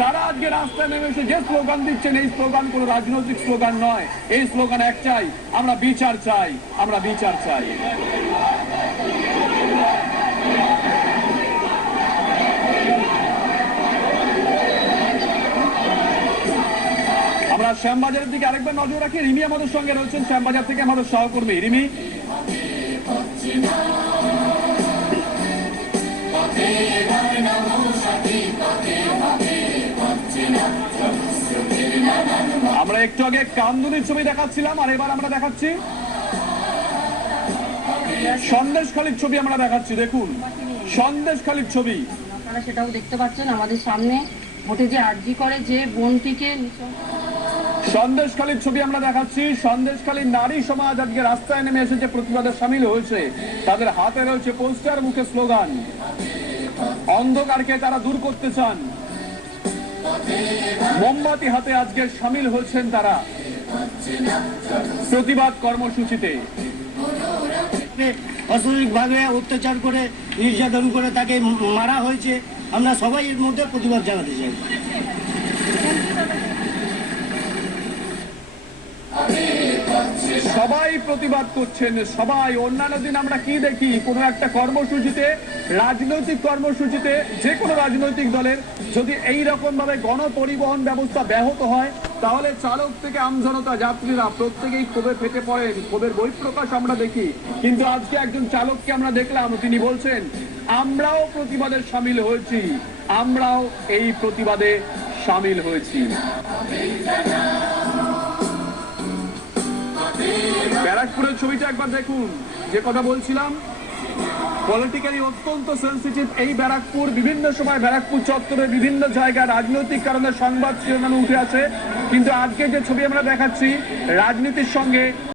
তারা আজকে রাস্তায় নেমে এসে যে স্লোগান দিচ্ছেন, এই স্লোগান কোনো রাজনৈতিক স্লোগান নয়। এই স্লোগান একটাই, আমরা বিচার চাই, আমরা বিচার চাই। আমরা শ্যামবাজারের দিকে আরেকবার নজর রাখি। রিমি আমাদের সঙ্গে রয়েছেন শ্যামবাজার থেকে, আমাদের সহকর্মী। রিমি, আমরা একটু আগে কামদুনির ছবি দেখাচ্ছিলাম, আর এবার আমরা দেখাচ্ছি সন্দেশখালীর ছবি। আমরা দেখাচ্ছি, দেখুন সন্দেশখালীর ছবি। আপনারা সেটাও দেখতে পাচ্ছেন আমাদের সামনে, ভোটে যে আর্জি করে যে বোনটিকে। সন্দেশখালীর ছবি আমরা দেখাচ্ছি। সন্দেশখালীর নারী সমাজ আজকে রাস্তায় নেমে এসেছে, প্রতিবাদে সামিল হয়েছে। তাদের হাতে রয়েছে পোস্টার, মুখে স্লোগান। অন্ধকারকে তারা দূর করতে চান। মোমবাতি হাতে আজকে সামিল হয়েছেন তারা প্রতিবাদ কর্মসূচিতে। অসামরিকভাবে অত্যাচার করে, নির্যাতন করে তাকে মারা হয়েছে। আমরা সবাই এর মধ্যে প্রতিবাদ জানাতে চাই। সবাই প্রতিবাদ করছেন, সবাই। অন্যান্য দিন আমরা কি দেখি, কোনো একটা কর্মসূচিতে, রাজনৈতিক কর্মসূচিতে, যে কোনো রাজনৈতিক দলের যদি এই রকম ভাবে গণপরিবহন ব্যবস্থা ব্যাহত হয়, তাহলে চালক থেকে আমজনতা, যাত্রীরা প্রত্যেকেই ক্ষোভে ফেটে পড়েন, ক্ষোভের বহিঃপ্রকাশ আমরা দেখি। কিন্তু আজকে একজন চালককে আমরা দেখলাম, তিনি বলছেন আমরাও প্রতিবাদে সামিল হয়েছি, আমরাও এই প্রতিবাদে সামিল হয়েছি। ব্যারাকপুরের ছবিটা একবার দেখুন। যে কথা বলছিলাম, পলিটিক্যালি অত্যন্ত সেন্সিটিভ এই ব্যারাকপুর। বিভিন্ন সময় ব্যারাকপুর চত্বরে বিভিন্ন জায়গায় রাজনৈতিক কারণে সংবাদ শিরোনামে উঠে আছে, কিন্তু আজকে যে ছবি আমরা দেখাচ্ছি রাজনীতির সঙ্গে